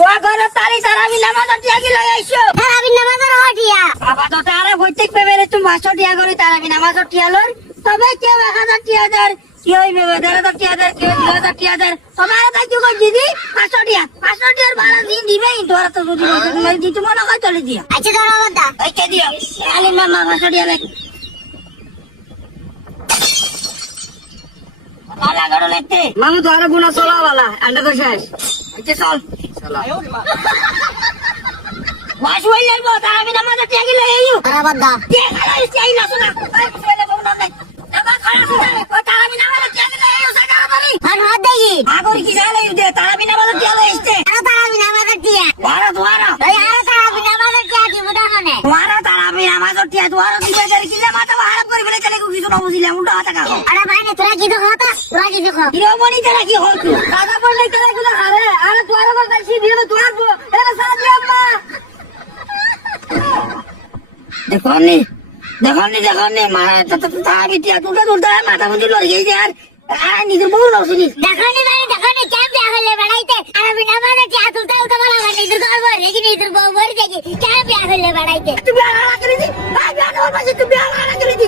ওয়া ঘরে তারি তারাবি নামাজ টিয়া কি লই আইছো তারাবি নামাজের হটিয়া বাবা তো তারে প্রত্যেক পেমেরে তুমি 500 টিয়া করে তারাবি নামাজ টিয়া লর তবে কেউ 1000 টিয়া দেয় কেউ 1000 টিয়া দেয় কেউ 2000 টিয়া দেয় তোমার দায়িত্ব কই দিদি 500 টিয়ার ভাড়া দিন দিবে তোরা তো যদি তুমি দিতে মনে হয় চলে দিও আচ্ছা ধরো বাবা ওই কে দিও আলি মামা 500 টিয়া লেখ বালা গড় লেতে মামু তো আরে গুনা চলা বালা আন্ডা তো শেষ আচ্ছা চল চলা ওয়াশ হই লাগবো তারাবি নামাজ টিয়া কি লই আইও আরে বাবা কে খালাই চাই না শোনা তাই ছেলে বউ নাই আমার খারাপ হয়ে কই তারাবি নামাজ টিয়া কি লই আইও সাকা বাড়ি আর হাত দেই আগর কি জালে দে তারাবি নামাজ টিয়া লই আসছে আরে তারাবি নামাজের টিয়া ওয়ারা দুয়ারা এই আরে তারাবি নামাজের টিয়া দিব দানে ওয়ারা তারাবি নামাজ টিয়া দুয়ারা দিবে দের কিলে মাথা হারাপ করে ফেলে চলে কিছু না বুঝিলে উল্টো হাতে কাকো আরে ভাইনে তোরা কি দেখো তা তোরা কি দেখো হিরোমণি তারা কি হতো দাদা বললে তারা গুলো হারে আরে দুয়ারা বলতে সি দিও দুয়ার বো এরা সারা দি আম্মা দেখনি মা তারাবি টিয়া তুলতে মাথা মধ্যে লড়ে গেছে আর নিজের বউ না শুনি দেখনি কেন বিয়া হলে বেড়াইতে তারাবি নামাজের টিয়া তুলতে উঠে বলা মানে নিজের ঘর বর রেখে নিজের বউ বর দেখি কেন বিয়া হলে বেড়াইতে তুমি আড়া করে দি ভাই বিয়া নেওয়ার পাশে তুমি আড়া করে দি